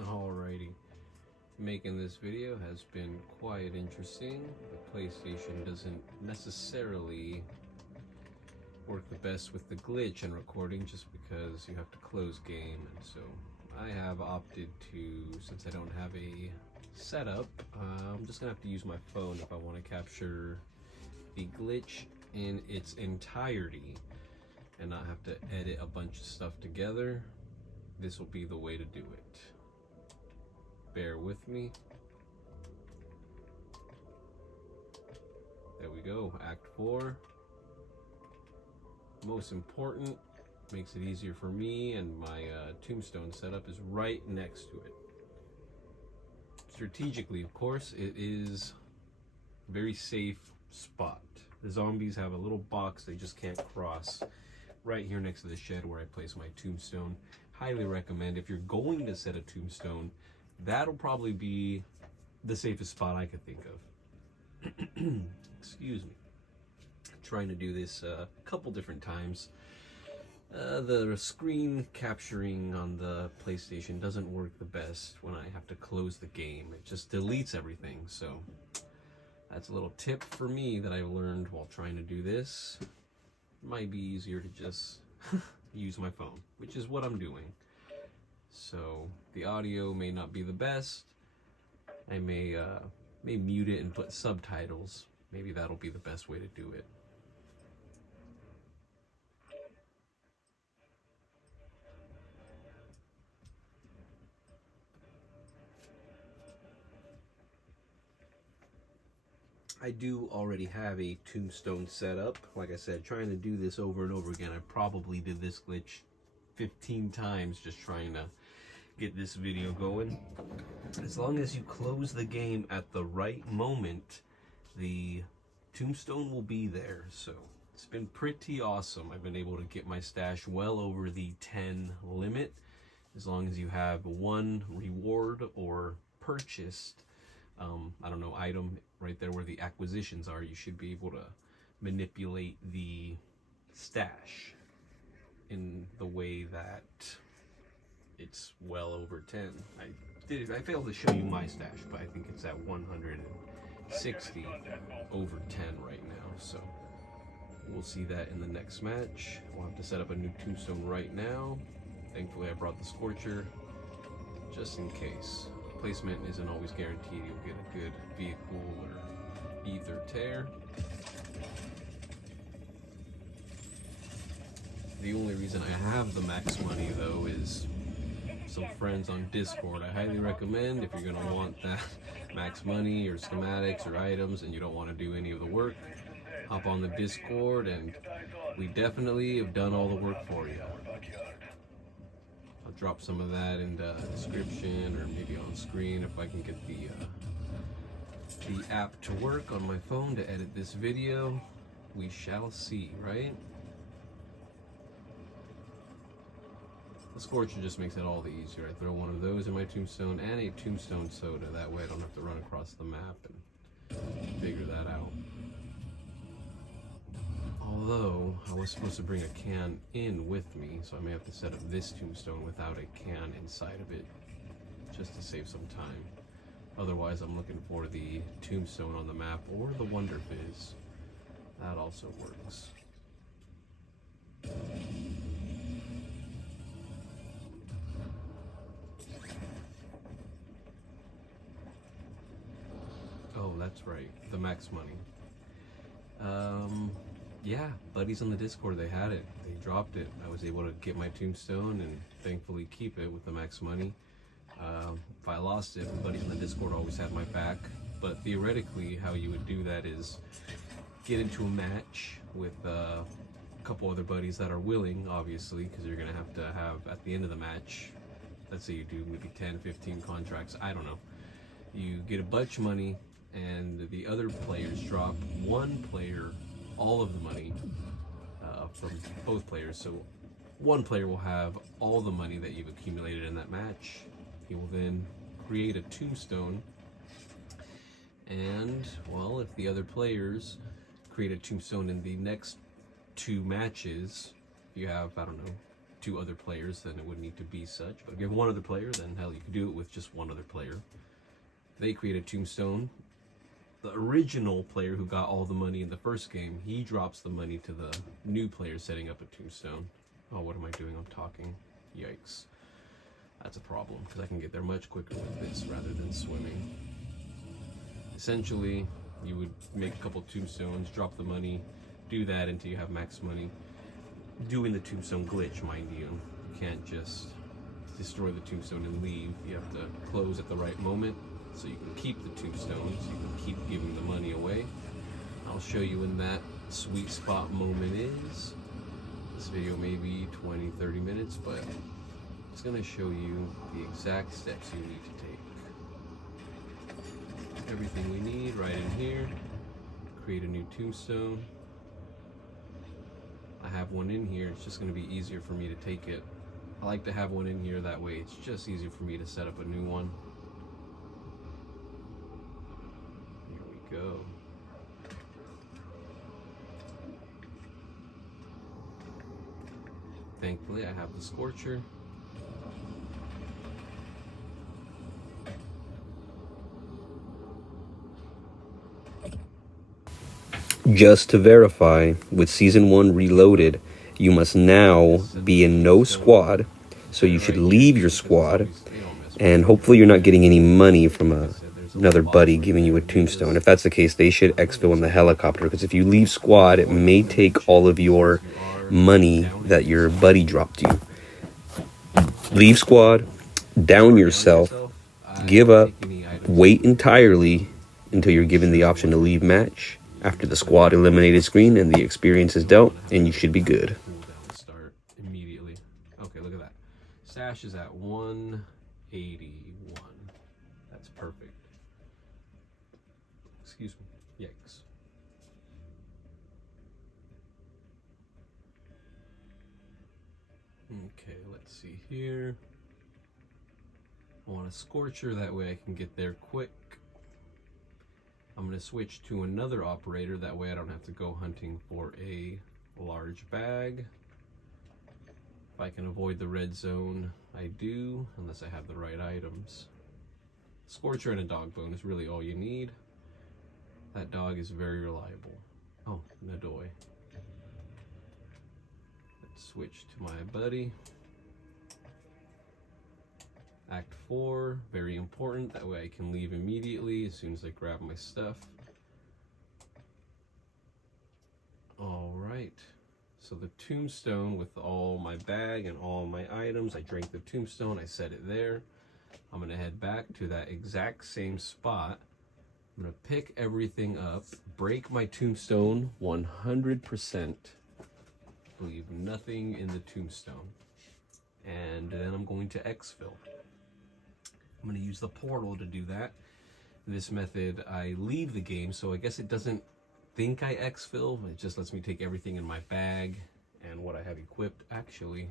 Alrighty, making this video has been quite interesting. The PlayStation doesn't necessarily work the best with the glitch and recording just because you have to close game, and so I have opted to, since I don't have a setup, I'm just gonna have to use my phone if I want to capture the glitch in its entirety and not have to edit a bunch of stuff together. This will be the way to do it. Bear with me. There we go, Act 4. Most important, makes it easier for me, and my tombstone setup is right next to it. Strategically, of course, it is a very safe spot. The zombies have a little box they just can't cross right here next to the shed where I place my tombstone. Highly recommend, if you're going to set a tombstone, that'll probably be the safest spot I could think of. Excuse me. Trying to do this a couple different times. The screen capturing on the PlayStation doesn't work the best when I have to close the game. It just deletes everything. So that's a little tip for me that I learned while trying to do this. It might be easier to just use my phone, which is what I'm doing. So the audio may not be the best. I may mute it and put subtitles. Maybe that'll be the best way to do it. I do already have a tombstone set up. Like I said, trying to do this over and over again. I probably did this glitch 15 times just trying to get this video going. As long as you close the game at the right moment, the tombstone will be there. So it's been pretty awesome. I've been able to get my stash well over the 10 limit. As long as you have one reward or purchased I don't know, item right there where the acquisitions are, you should be able to manipulate the stash in the way that it's well over 10. I failed to show you my stash, but I think it's at 160 over 10 right now, so we'll see that in the next match. We'll have to set up a new tombstone right now. Thankfully I brought the Scorcher just in case. Placement isn't always guaranteed you'll get a good vehicle or ether tear. The only reason I have the max money though is some friends on Discord. I highly recommend, if you're gonna want that max money or schematics or items and you don't want to do any of the work, hop on the Discord and we definitely have done all the work for you. I'll drop some of that in the description or maybe on screen if I can get the app to work on my phone to edit this video. We shall see, right? The Scorcher just makes it all the easier. I throw one of those in my tombstone and a tombstone soda. That way I don't have to run across the map and figure that out. Although, I was supposed to bring a can in with me, so I may have to set up this tombstone without a can inside of it, just to save some time. Otherwise, I'm looking for the tombstone on the map or the Wonder Fizz. That also works. Oh, that's right, the max money. Yeah, buddies on the Discord, they had it. They dropped it. I was able to get my tombstone and thankfully keep it with the max money. If I lost it, buddies on the Discord always had my back. But theoretically, how you would do that is get into a match with a couple other buddies that are willing, obviously, because you're going to have, at the end of the match, let's say you do maybe 10, 15 contracts, I don't know. You get a bunch of money, and the other players drop one player all of the money from both players. So one player will have all the money that you've accumulated in that match. He will then create a tombstone, and well, if the other players create a tombstone in the next 2 matches, if you have, I don't know, 2 other players, then it would need to be such. But if you have 1 other player, then hell, you could do it with just 1 other player. They create a tombstone. The original player who got all the money in the first game, he drops the money to the new player setting up a tombstone. Oh, what am I doing? I'm talking. Yikes. That's a problem, because I can get there much quicker with this rather than swimming. Essentially, you would make a couple tombstones, drop the money, do that until you have max money. Doing the tombstone glitch, mind you. You can't just destroy the tombstone and leave. You have to close at the right moment so you can keep the tombstones, you can keep giving the money away. I'll show you when that sweet spot moment is. This video may be 20-30 minutes, but it's going to show you the exact steps you need to take. Everything we need right in here. Create a new tombstone. I have one in here, it's just going to be easier for me to take it. I like to have one in here, that way it's just easier for me to set up a new one. Here we go. Thankfully I have the scorcher. Just to verify, with Season 1 Reloaded, you must now be in no squad, so you should leave your squad, and hopefully you're not getting any money from another buddy giving you a tombstone. If that's the case, they should exfil in the helicopter, because if you leave squad, it may take all of your money that your buddy dropped you. Leave squad, down yourself, give up, wait entirely until you're given the option to leave match. After the squad eliminated screen and the experience is dealt, and you should be good. Cooldown start immediately. Okay, look at that. Stash is at 181. That's perfect. Excuse me. Yikes. Okay, let's see here. I want a scorcher, that way I can get there quick. I'm going to switch to another operator, that way I don't have to go hunting for a large bag. If I can avoid the red zone, I do, unless I have the right items. Scorcher and a dog bone is really all you need. That dog is very reliable. Oh, Nadoy. Let's switch to my buddy. Act 4, very important, that way I can leave immediately as soon as I grab my stuff. Alright, so the tombstone with all my bag and all my items, I drank the tombstone, I set it there. I'm going to head back to that exact same spot. I'm going to pick everything up, break my tombstone 100%, leave nothing in the tombstone, and then I'm going to exfil. I'm going to use the portal to do that. This method, I leave the game, so I guess it doesn't think I exfil. It just lets me take everything in my bag and what I have equipped. Actually,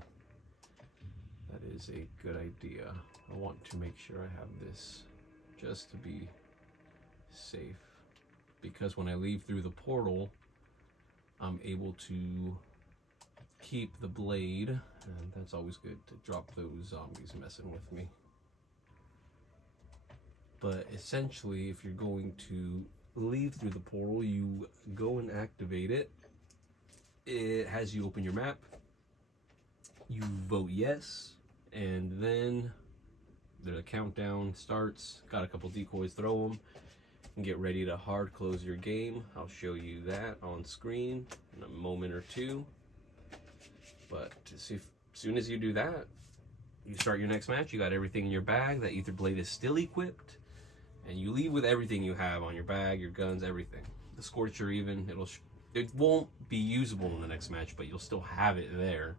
that is a good idea. I want to make sure I have this just to be safe. Because when I leave through the portal, I'm able to keep the blade, and that's always good to drop those zombies messing with me. But essentially, if you're going to leave through the portal, you go and activate it. It has you open your map. You vote yes, and then the countdown starts. Got a couple decoys, throw them, and get ready to hard close your game. I'll show you that on screen in a moment or two. But as soon as you do that, you start your next match. You got everything in your bag. That ether blade is still equipped. And you leave with everything you have on your bag, your guns, everything. The scorcher even, it won't be usable in the next match, but you'll still have it there.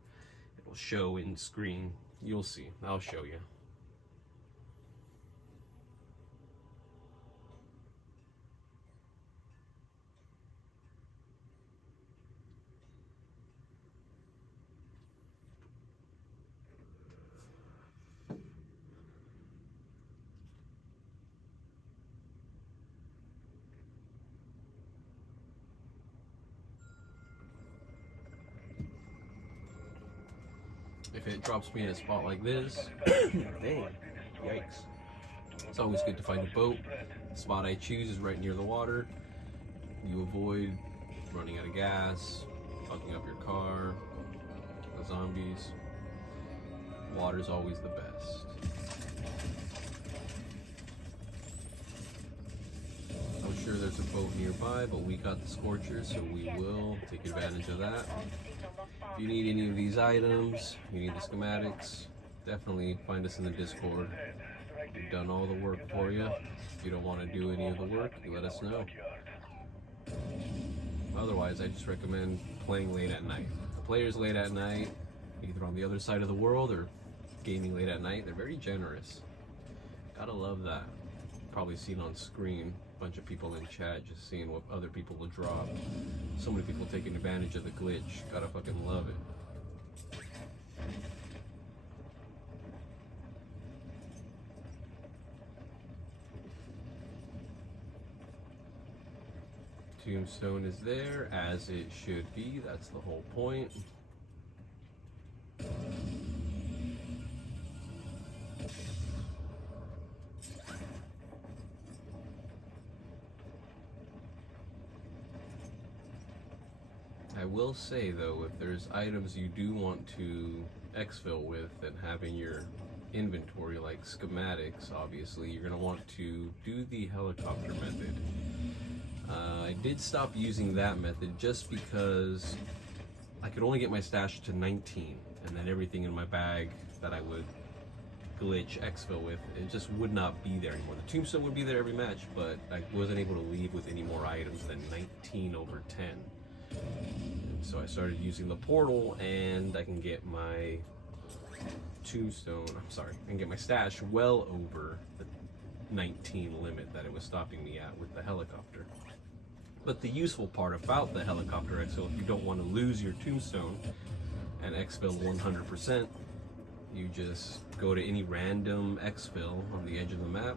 It'll show in screen. You'll see. I'll show you. If it drops me in a spot like this, dang, yikes. It's always good to find a boat. The spot I choose is right near the water. You avoid running out of gas, fucking up your car, the zombies. Water's always the best. I'm sure there's a boat nearby, but we got the Scorcher, so we will take advantage of that. If you need any of these items, you need the schematics, definitely find us in the Discord. We've done all the work for you. If you don't want to do any of the work, you let us know. Otherwise, I just recommend playing late at night. The players late at night, either on the other side of the world or gaming late at night, they're very generous. Gotta love that. Probably seen on screen, a bunch of people in chat just seeing what other people will drop. So many people taking advantage of the glitch. Gotta fucking love it. Tombstone is there, as it should be. That's the whole point. I will say though, if there's items you do want to exfill with and have in your inventory, like schematics, obviously, you're going to want to do the helicopter method. I did stop using that method just because I could only get my stash to 19, and then everything in my bag that I would glitch exfill with, it just would not be there anymore. The tombstone would be there every match, but I wasn't able to leave with any more items than 19 over 10. And so I started using the portal, and I can get my I can get my stash well over the 19 limit that it was stopping me at with the helicopter. But the useful part about the helicopter exfil, if you don't want to lose your tombstone and exfil 100%, you just go to any random exfil on the edge of the map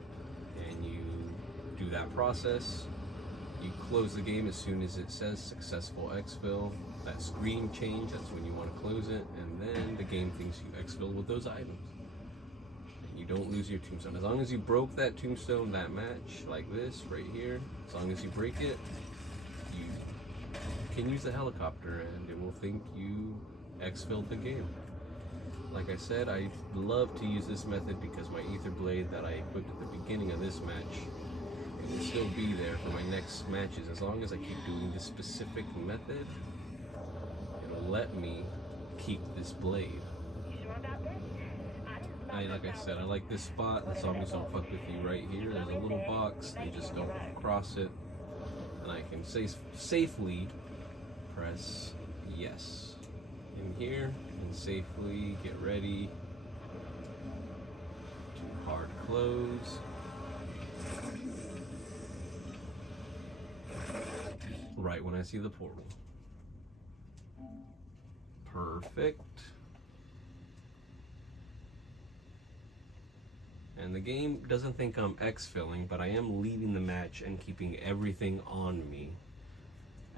and you do that process. You close the game as soon as it says successful exfil. That screen change, that's when you want to close it, and then the game thinks you exfil with those items. And you don't lose your tombstone. As long as you broke that tombstone that match, like this right here, as long as you break it, you can use the helicopter and it will think you exfilled the game. Like I said, I love to use this method because my ether blade that I equipped at the beginning of this match, it will still be there for my next matches. As long as I keep doing this specific method, it'll let me keep this blade. Like I said, I like this spot. The zombies don't fuck with you right here. There's a little box, they just don't cross it. And I can safely press yes in here and safely get ready to hard close. Right when I see the portal. Perfect. And the game doesn't think I'm exfilling, but I am leaving the match and keeping everything on me.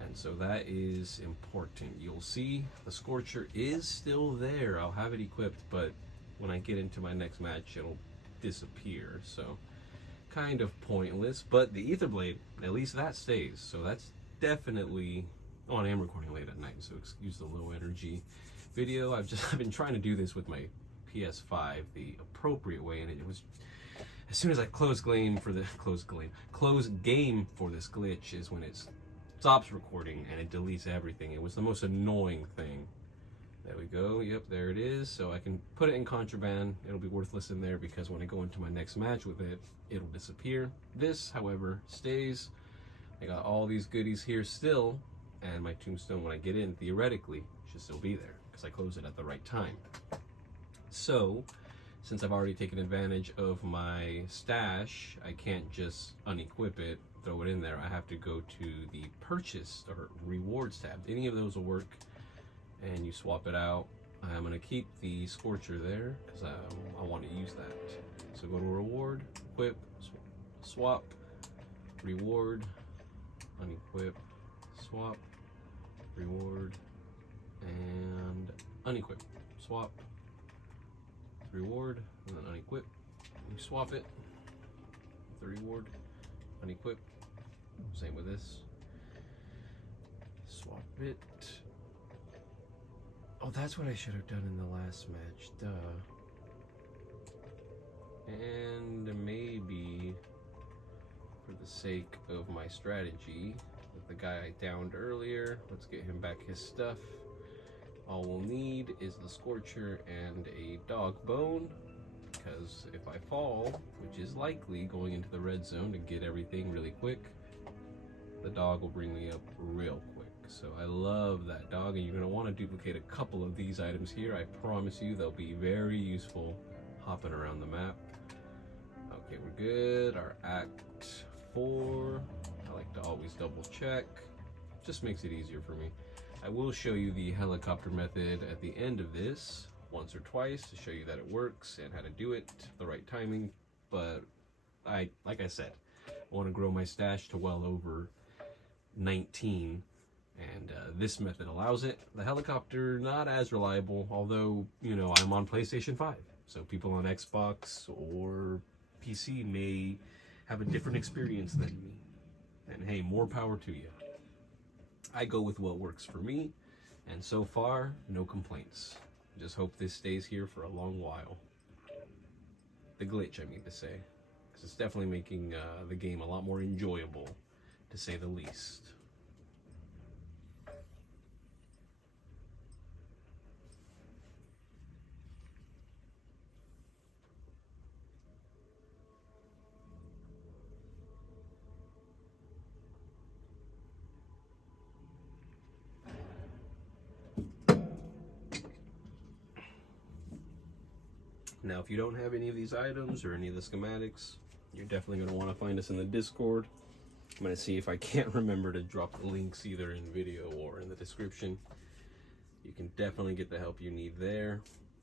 And so that is important. You'll see the Scorcher is still there. I'll have it equipped, but when I get into my next match, it'll disappear. So kind of pointless, but the ether blade, at least that stays. So that's definitely, oh, and I am recording late at night, so excuse the low energy video. I've been trying to do this with my PS5 the appropriate way, and it was, as soon as I close game for this glitch is when it stops recording and it deletes everything. It was the most annoying thing. There we go. Yep, there it is. So I can put it in contraband. It'll be worthless in there because when I go into my next match with it, it'll disappear. This, however, stays. I got all these goodies here still, and my tombstone, when I get in, theoretically, should still be there because I closed it at the right time. So, since I've already taken advantage of my stash, I can't just unequip it, throw it in there. I have to go to the purchase or rewards tab. Any of those will work, and you swap it out. I'm gonna keep the Scorcher there because I want to use that. So go to reward, equip, swap, reward, unequip, swap, reward, and unequip, swap, reward, and then unequip. You swap it. The reward, unequip. Same with this. Swap it. Oh, that's what I should have done in the last match. Duh. And maybe, for the sake of my strategy, with the guy I downed earlier, let's get him back his stuff. All we'll need is the Scorcher and a dog bone, because if I fall, which is likely going into the red zone to get everything really quick, the dog will bring me up real quick. So I love that dog, and you're going to want to duplicate a couple of these items here. I promise you they'll be very useful hopping around the map. Okay, we're good. Our Act 4, I like to always double check. Just makes it easier for me. I will show you the helicopter method at the end of this once or twice to show you that it works and how to do it, the right timing. But like I said, I want to grow my stash to well over 19, and this method allows it. The helicopter, not as reliable, although, you know, I'm on PlayStation 5, so people on Xbox or PC may have a different experience than me, and hey, more power to you. I go with what works for me, and so far, no complaints. Just hope this stays here for a long while. The glitch, I mean to say, because it's definitely making the game a lot more enjoyable, to say the least. Now, if you don't have any of these items or any of the schematics, you're definitely going to want to find us in the Discord. I'm going to see if I can't remember to drop the links either in video or in the description. You can definitely get the help you need there.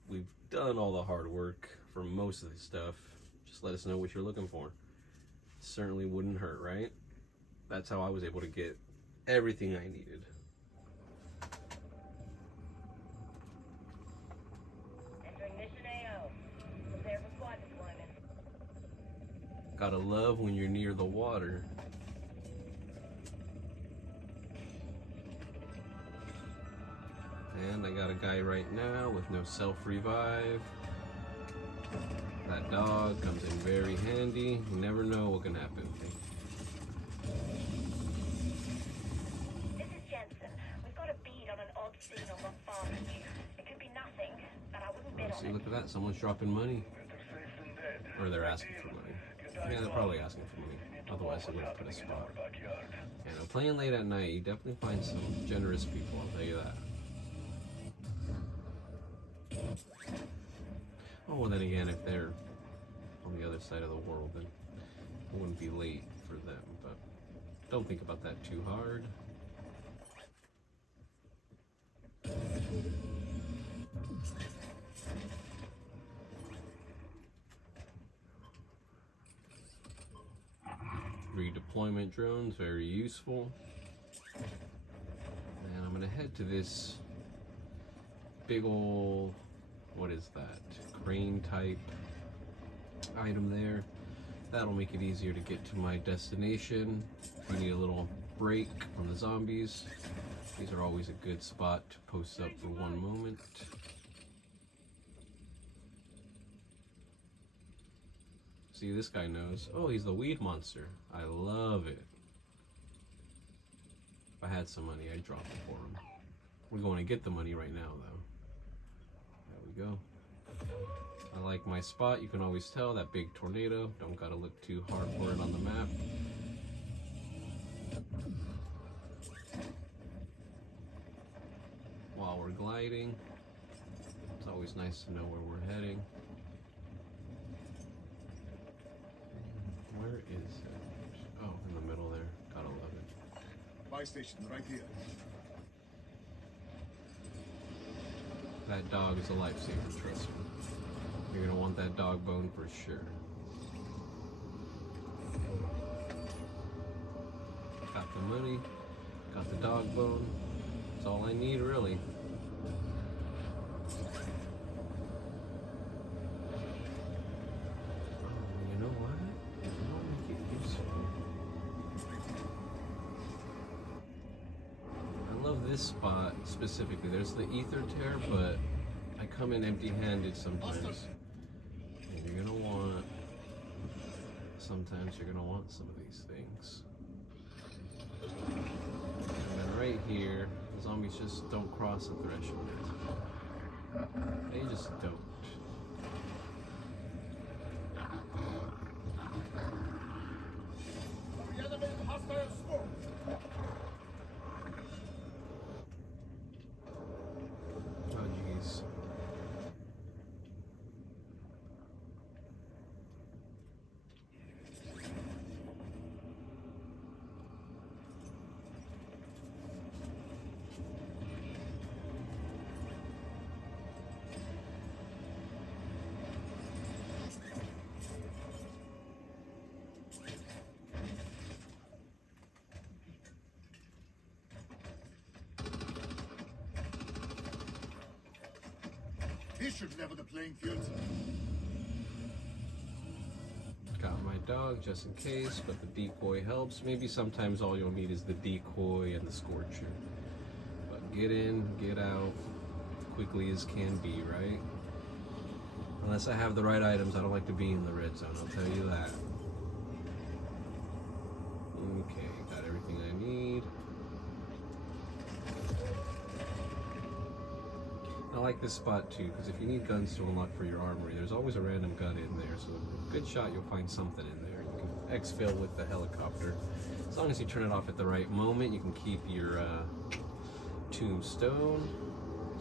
We've done all the hard work for most of this stuff. Just let us know what you're looking for. Certainly wouldn't hurt, right? That's how I was able to get everything I needed. Gotta love when you're near the water. And I got a guy right now with no self-revive. That dog comes in very handy. You never know what can happen. This is Jensen. We've got a bead on an odd scene on the farm. It could be nothing, but I wouldn't bid on See, it. look at that. Someone's dropping money. Or they're asking for money. Yeah, they're probably asking for money. Otherwise, they wouldn't put a spot. You know, playing late at night, you definitely find some generous people, I'll tell you that. Oh, and then again, if they're on the other side of the world, then it wouldn't be late for them. But don't think about that too hard. Redeployment drones, very useful. And I'm gonna head to this big ol', what is that, crane type item there. That'll make it easier to get to my destination. If I need a little break from the zombies, these are always a good spot to post up for one moment. See, this guy knows. Oh, he's the weed monster. I love it. If I had some money, I'd drop it for him. We're going to get the money right now, though. There we go. I like my spot. You can always tell that big tornado. Don't gotta look too hard for it on the map. While we're gliding, it's always nice to know where we're heading. Where is it? Oh, in the middle there. Gotta love it. Buy station right here. That dog is a lifesaver, trust me. You're gonna want that dog bone for sure. Got the money, got the dog bone. That's all I need, really. this spot specifically, there's the ether tear, but I come in empty-handed sometimes. And you're gonna want, sometimes you're gonna want some of these things. And then right here, the zombies just don't cross the threshold. They just don't. Oh jeez. This should level the playing field. Got my dog just in case, but the decoy helps. Maybe sometimes all you'll need is the decoy and the scorcher. But get in, get out, quickly as can be, right? Unless I have the right items, I don't like to be in the red zone, I'll tell you that. Okay, got everything I need. I like this spot too, because if you need guns to unlock for your armory, there's always a random gun in there, so a good shot you'll find something in there. You can exfil with the helicopter. As long as you turn it off at the right moment, you can keep your tombstone.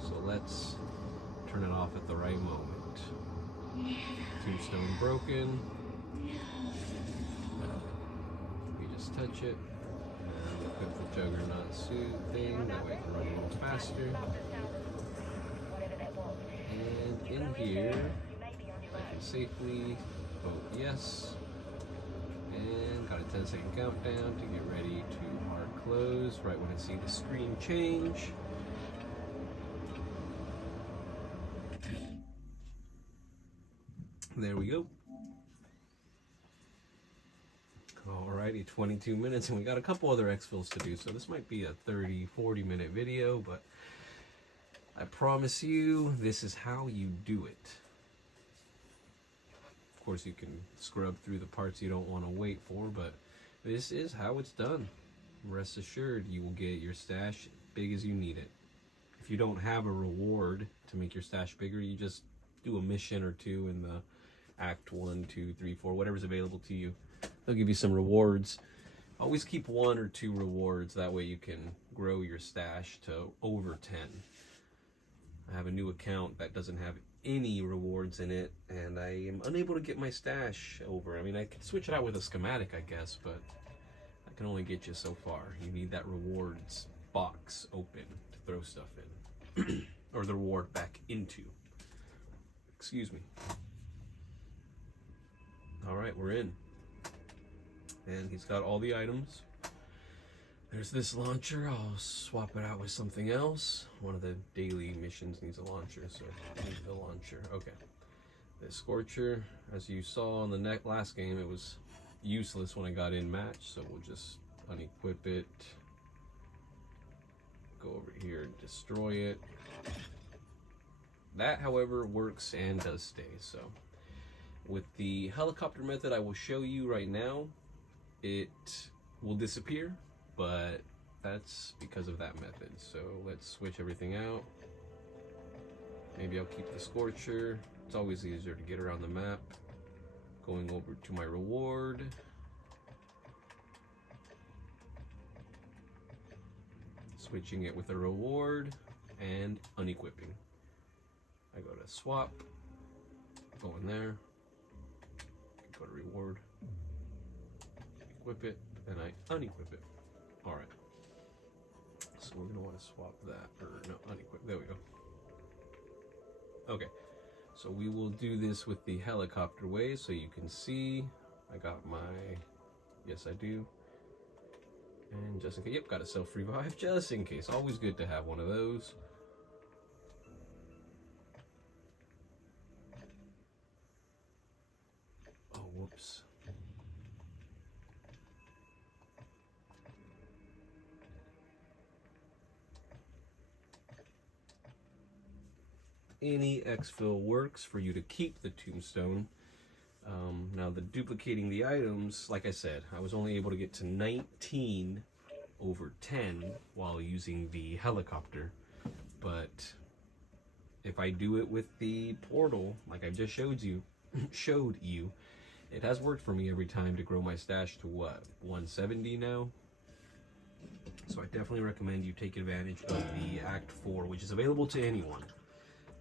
So let's turn it off at the right moment. Tombstone broken. We just touch it. And equip the juggernaut suit thing, that way it can run a little faster. And in here, I can safely vote yes. And got a 10-second countdown to get ready to hard close right when I see the screen change. There we go. Alrighty, 22 minutes, and we got a couple other exfills to do, so this might be a 30-40 minute video, but I promise you, this is how you do it. Of course, you can scrub through the parts you don't want to wait for, but this is how it's done. Rest assured, you will get your stash big as you need it. If you don't have a reward to make your stash bigger, you just do a mission or two in the Act 1, 2, 3, 4, whatever's available to you. They'll give you some rewards. Always keep 1 or 2 rewards, that way you can grow your stash to over 10. I have a new account that doesn't have any rewards in it, and I am unable to get my stash over. I mean, I can switch it out with a schematic, I guess, but I can only get you so far. You need that rewards box open to throw stuff in, or the reward back into. Excuse me. All right, we're in. And he's got all the items. There's this launcher. I'll swap it out with something else. One of the daily missions needs a launcher, so I need the launcher. Okay. The scorcher, as you saw in the last game, it was useless when I got in match, so we'll just unequip it. Go over here and destroy it. That, however, works and does stay, so. With the helicopter method I will show you right now, it will disappear, but that's because of that method. So let's switch everything out. Maybe I'll keep the scorcher. It's always easier to get around the map. Going over to my reward. Switching it with a reward and unequipping. I go to swap, go in there, go to reward, equip it, and I unequip it. All right. So we're gonna want to swap that, or no, unequip. There we go. Okay. So we will do this with the helicopter way, so you can see I got my, yes I do. And just in case, yep, got a self-revive, just in case. Always good to have one of those. Oh, whoops. any exfill works for you to keep the tombstone. Now the duplicating the items, like I said, I was only able to get to 19 over 10 while using the helicopter, but if I do it with the portal, like I just showed you, it has worked for me every time to grow my stash to what, 170 now? So I definitely recommend you take advantage of the Act 4, which is available to anyone.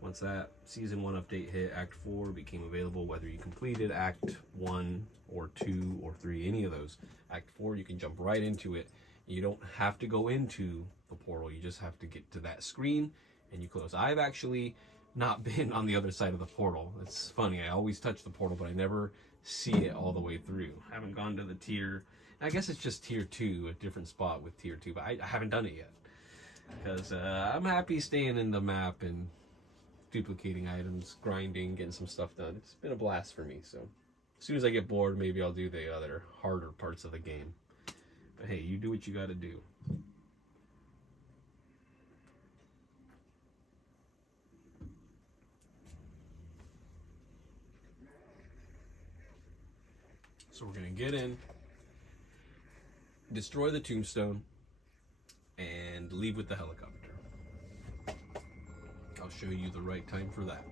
Once that Season 1 update hit, Act 4 became available, whether you completed Act 1 or 2 or 3, any of those. Act 4, you can jump right into it. You don't have to go into the portal, you just have to get to that screen and you close. I've actually not been on the other side of the portal. It's funny, I always touch the portal, but I never see it all the way through. I haven't gone to the tier, I guess it's just tier 2, a different spot with tier 2, but I haven't done it yet. Because I'm happy staying in the map and duplicating items, grinding, getting some stuff done. It's been a blast for me, so as soon as I get bored, maybe I'll do the other harder parts of the game. But hey, you do what you gotta do. So we're gonna get in, destroy the tombstone, and leave with the helicopter. I'll show you the right time for that.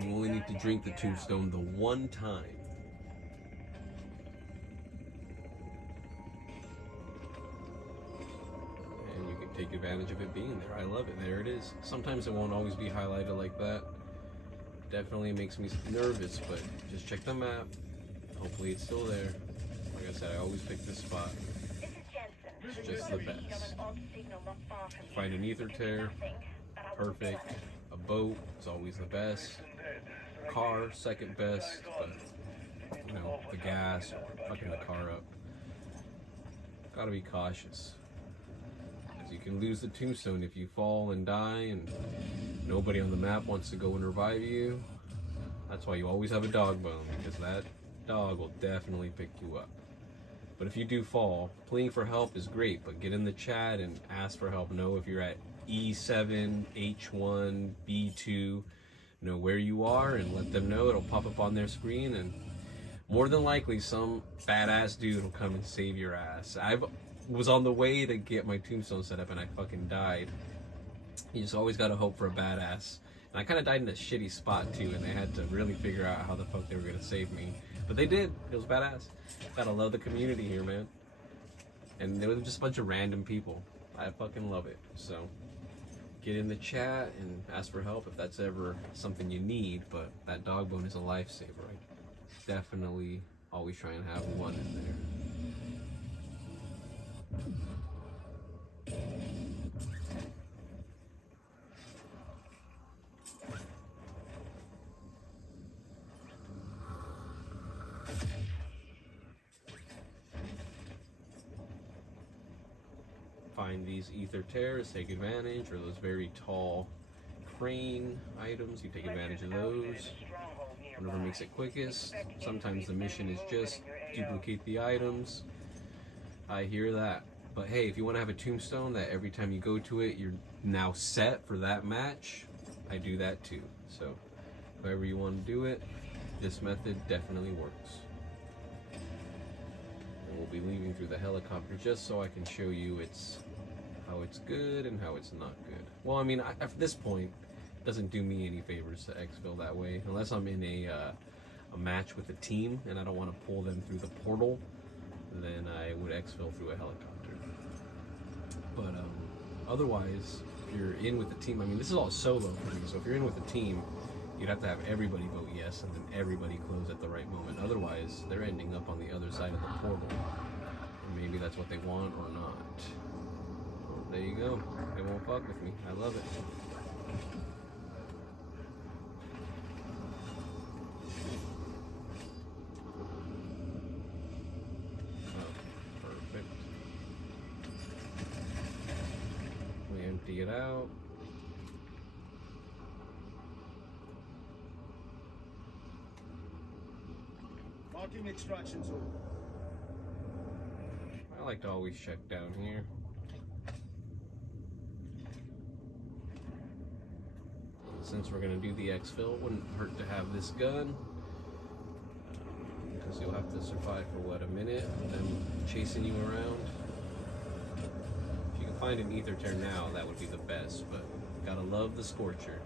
You only need to drink the tombstone the one time. And you can take advantage of it being there. I love it. There it is. Sometimes it won't always be highlighted like that. Definitely makes me nervous, but just check the map. Hopefully it's still there. Like I said, I always pick this spot. It's just the best. Find an ether tear, perfect. A boat is always the best. Car, second best, but you know, the gas or fucking the car up. Gotta be cautious, because you can lose the tombstone if you fall and die and nobody on the map wants to go and revive you. That's why you always have a dog bone, because that dog will definitely pick you up. But if you do fall, pleading for help is great, but get in the chat and ask for help. Know if you're at E7, H1, B2, know where you are and let them know. It'll pop up on their screen, and more than likely some badass dude will come and save your ass. I was on the way to get my tombstone set up and I fucking died. You just always gotta hope for a badass. And I kind of died in a shitty spot too, and they had to really figure out how the fuck they were gonna save me. But they did. It was badass. Gotta love the community here, man. And there was just a bunch of random people. I fucking love it. So get in the chat and ask for help if that's ever something you need. But that dog bone is a lifesaver. I definitely always try and have one in there. Find these ether tears, take advantage, or those very tall crane items, you take advantage of those. Whatever makes it quickest. Sometimes the mission is just duplicate the items. I hear that. But hey, if you want to have a tombstone that every time you go to it, you're now set for that match, I do that too. So however you want to do it, this method definitely works. And we'll be leaving through the helicopter just so I can show you how it's good and how it's not good. Well, I mean, at this point, it doesn't do me any favors to exfill that way, unless I'm in a match with a team and I don't want to pull them through the portal, then I would exfill through a helicopter. But otherwise, if you're in with a team, I mean, this is all solo for me, so if you're in with a team, you'd have to have everybody vote yes and then everybody close at the right moment. Otherwise, they're ending up on the other side of the portal. And maybe that's what they want or not. Well, there you go. They won't fuck with me. I love it. Oh, perfect. We empty it out. Marking extraction zone. I like to always check down here. since we're going to do the exfill, it wouldn't hurt to have this gun. Because you'll have to survive for, what, a minute? Them chasing you around. If you can find an ether tear now, that would be the best, but gotta love the Scorcher.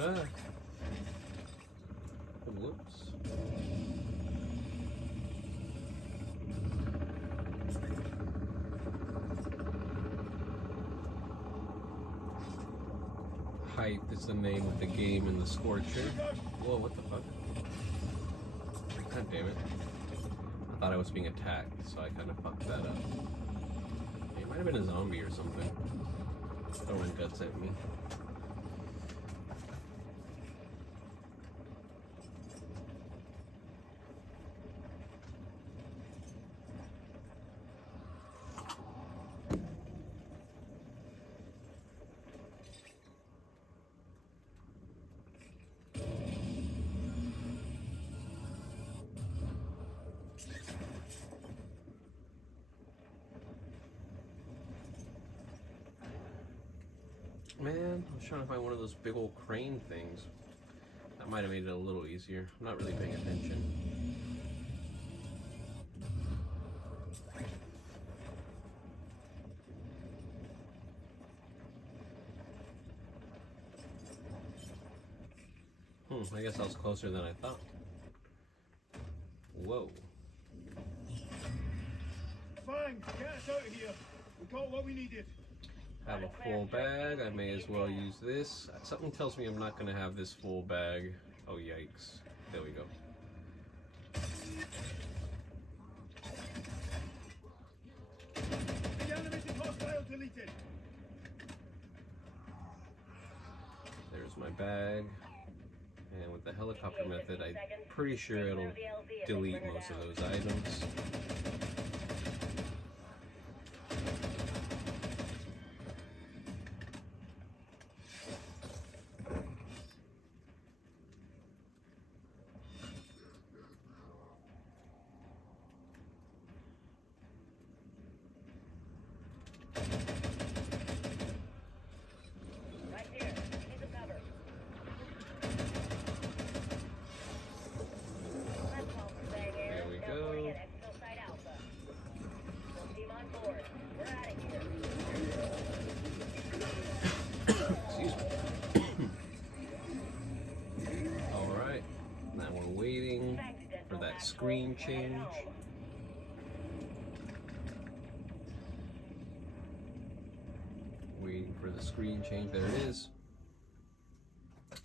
Ah. Whoops. Hype is the name of the game in the Scorcher. Whoa, what the fuck? God damn it. I thought I was being attacked, so I kind of fucked that up. It might have been a zombie or something. Throwing guts at me. Man, I was trying to find one of those big old crane things. That might have made it a little easier. I'm not really paying attention. I guess I was closer than I thought. Whoa. Fine, get us out of here. We got what we needed. Have a full bag. I may as well use this. Something tells me I'm not going to have this full bag. Oh, yikes. There we go. The animated hostile deleted. There's my bag. And with the helicopter method, I'm pretty sure it'll delete most of those items. Screen change. Waiting for the screen change. There it is.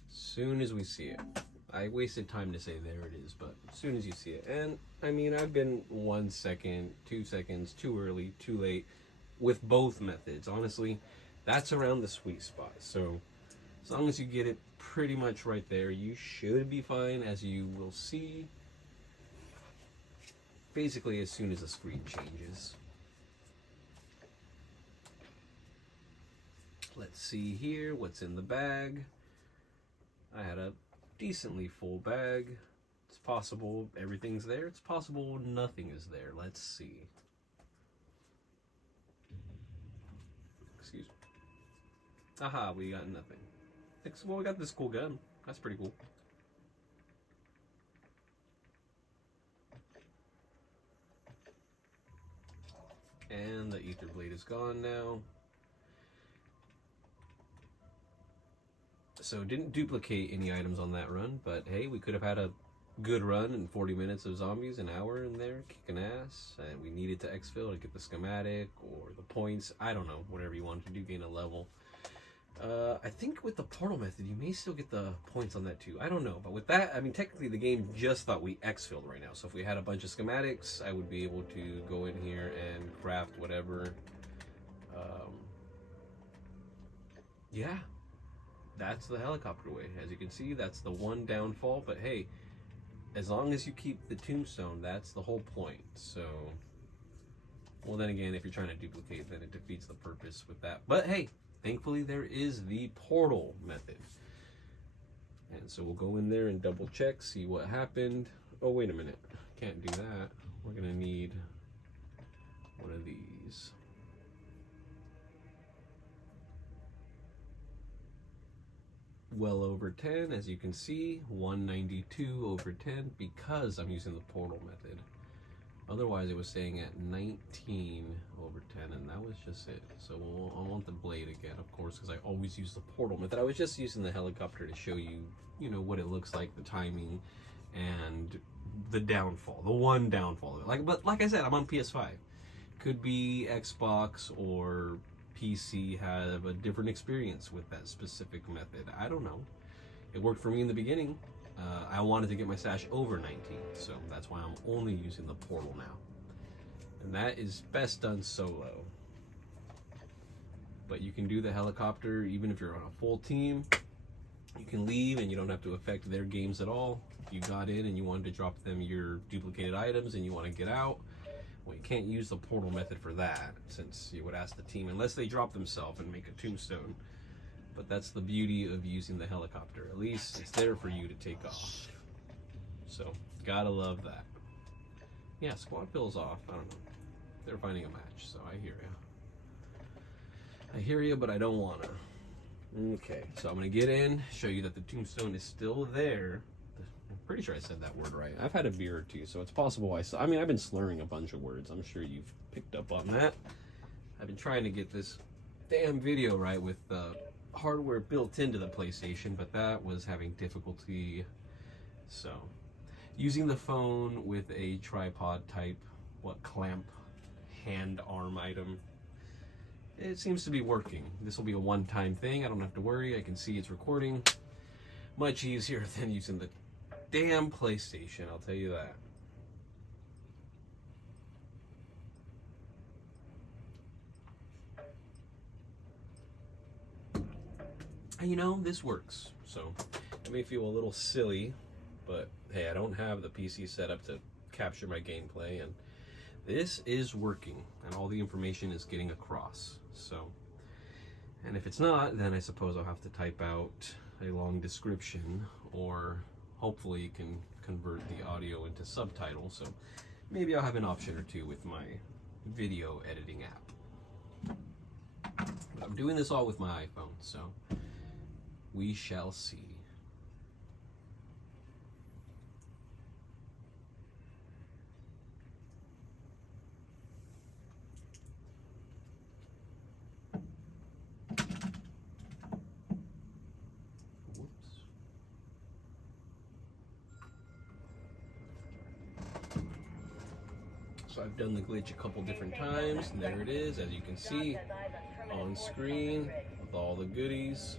Soon as we see it. I wasted time to say there it is, but as soon as you see it. And I mean, I've been 1 second, 2 seconds, too early, too late with both methods. Honestly, that's around the sweet spot. So as long as you get it pretty much right there, you should be fine, as you will see. Basically, as soon as the screen changes. Let's see here what's in the bag. I had a decently full bag. It's possible everything's there. It's possible nothing is there. Let's see. Excuse me. Aha, we got nothing. Well, we got this cool gun. That's pretty cool. And the ether blade is gone now. So didn't duplicate any items on that run, but hey, we could have had a good run in 40 minutes of zombies, an hour in there, kicking ass. And we needed to exfill to get the schematic or the points. I don't know, whatever you wanted to do, gain a level. I think with the portal method, you may still get the points on that too. I don't know, but with that, I mean, technically the game just thought we exfilled right now. So if we had a bunch of schematics, I would be able to go in here and craft whatever. Yeah, that's the helicopter way. As you can see, that's the one downfall, but hey, as long as you keep the tombstone, that's the whole point. So, well, then again, if you're trying to duplicate, then it defeats the purpose with that. But hey, thankfully there is the portal method. And so we'll go in there and double check, see what happened. Oh, wait a minute. Can't do that. We're going to need one of these. Well over 10, as you can see, 192 over 10, because I'm using the portal method. Otherwise, it was staying at 19 over 10, and that was just it. So I want the blade again, of course, because I always use the portal method. I was just using the helicopter to show you, you know, what it looks like, the timing, and the downfall, the one downfall. But like I said, I'm on PS5. Could be Xbox or PC have a different experience with that specific method. I don't know. It worked for me in the beginning. I wanted to get my stash over 19, so that's why I'm only using the portal now. And that is best done solo. But you can do the helicopter even if you're on a full team. You can leave and you don't have to affect their games at all. If you got in and you wanted to drop them your duplicated items and you want to get out, well, you can't use the portal method for that, since you would ask the team, unless they drop themselves and make a tombstone. But that's the beauty of using the helicopter. At least it's there for you to take off. So, gotta love that. Yeah, squad fills off. I don't know. They're finding a match, so I hear ya. I hear you, but I don't wanna. Okay, so I'm gonna get in, show you that the tombstone is still there. I'm pretty sure I said that word right. I've had a beer or two, so it's possible I mean, I've been slurring a bunch of words. I'm sure you've picked up on that. I've been trying to get this damn video right with hardware built into the PlayStation, but that was having difficulty. So, using the phone with a tripod type, clamp, hand arm item, it seems to be working. This will be a one-time thing. I don't have to worry. I can see it's recording. Much easier than using the damn PlayStation, I'll tell you that. And you know, this works. So, it may feel a little silly, but hey, I don't have the PC set up to capture my gameplay, and this is working, and all the information is getting across. So, and if it's not, then I suppose I'll have to type out a long description, or hopefully you can convert the audio into subtitles. So maybe I'll have an option or two with my video editing app. But I'm doing this all with my iPhone, so we shall see. So I've done the glitch a couple different times, and there it is, as you can see, on screen, with all the goodies.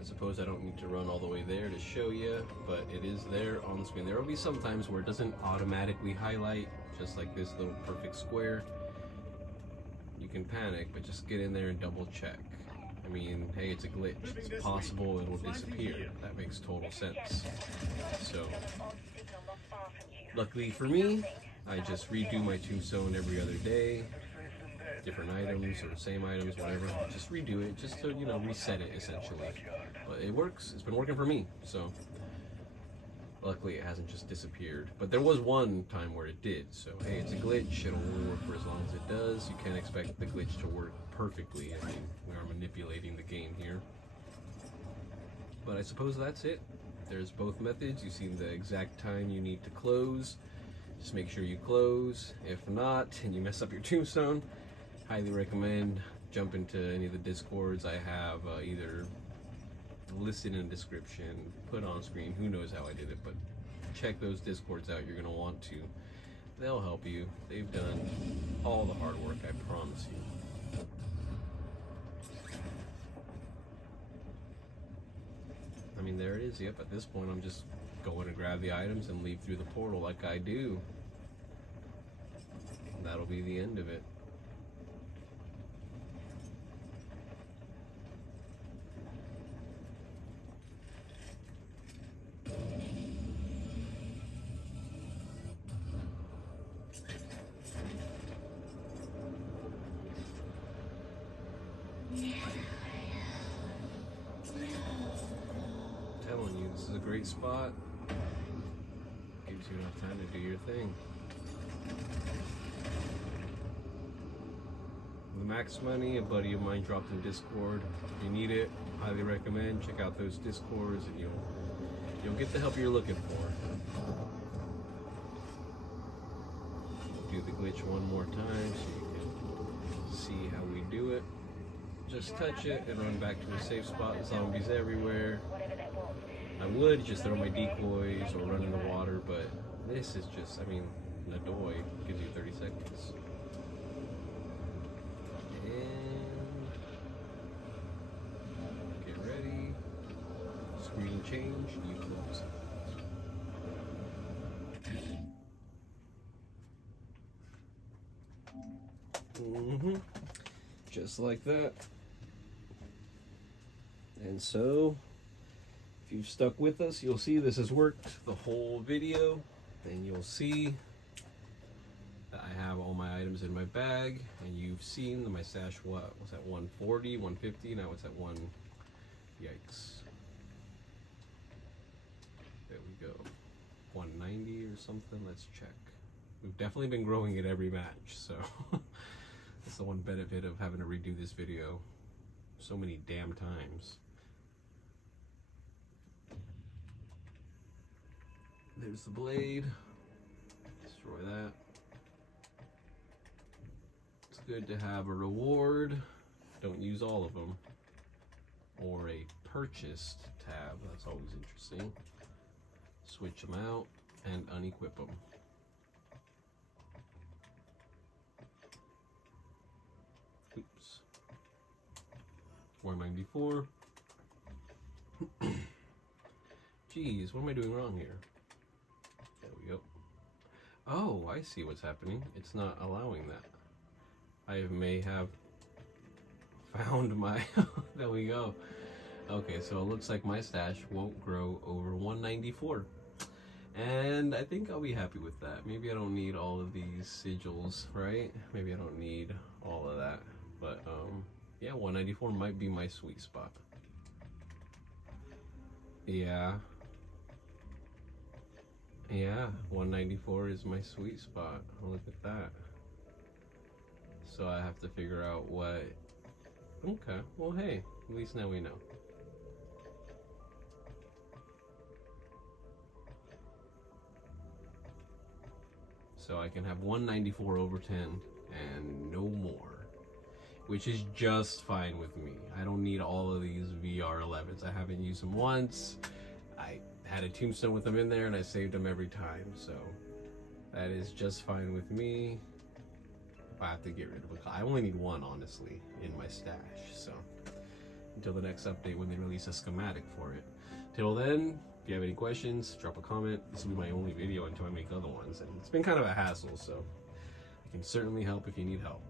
I suppose I don't need to run all the way there to show you, but it is there on the screen. There will be some times where it doesn't automatically highlight, just like this little perfect square. You can panic, but just get in there and double check. I mean, hey, it's a glitch. It's possible it'll disappear. That makes total sense. So, luckily for me, I just redo my tombstone every other day. Different items or same items, whatever. Just redo it, just to, you know, reset it essentially. But it works. It's been working for me. So, luckily it hasn't just disappeared. But there was one time where it did. So, hey, it's a glitch. It'll only work for as long as it does. You can't expect the glitch to work perfectly. I mean, we are manipulating the game here. But I suppose that's it. There's both methods. You see the exact time you need to close. Just make sure you close. If not, and you mess up your tombstone, highly recommend jump into any of the discords I have either listed in the description, put on screen. Who knows how I did it, but check those discords out. You're going to want to. They'll help you. They've done all the hard work, I promise you. I mean, there it is. Yep, at this point, I'm just going to grab the items and leave through the portal like I do. And that'll be the end of it. Telling you, this is a great spot. Gives you enough time to do your thing. The max money, a buddy of mine dropped in Discord. If you need it, highly recommend. Check out those Discords and you'll get the help you're looking for. Do the glitch one more time so you can see how we do it. Just touch it and run back to a safe spot. Zombies everywhere. I would just throw my decoys or run in the water, but this is just, I mean, Nadoy gives you 30 seconds. And get ready. Screen change, you close. Just like that. And so, if you've stuck with us, you'll see this has worked the whole video. And you'll see that I have all my items in my bag. And you've seen that my stash, what was at 140, 150, now it's at 1. Yikes. There we go. 190 or something, let's check. We've definitely been growing it every match, so that's the one benefit of having to redo this video so many damn times. There's the blade. Destroy that. It's good to have a reward. Don't use all of them. Or a purchased tab. That's always interesting. Switch them out and unequip them. Oops. 494. Jeez, what am I doing wrong here? There we go. Oh, I see what's happening. It's not allowing that. I may have found my... There we go. Okay, so it looks like my stash won't grow over 194. And I think I'll be happy with that. Maybe I don't need all of these sigils, right? Maybe I don't need all of that. But yeah, 194 might be my sweet spot. Yeah. Yeah, 194 is my sweet spot. Look at that. So I have to figure out what... Okay, well hey, at least now we know. So I can have 194 over 10 and no more, which is just fine with me. I don't need all of these VR11s. I haven't used them once. I had a tombstone with them in there and I saved them every time. So that is just fine with me. If I have to get rid of a... I only need one, honestly, in my stash. So until the next update when they release a schematic for it. Till then, if you have any questions, drop a comment. This will be my only video until I make other ones. And it's been kind of a hassle, so I can certainly help if you need help.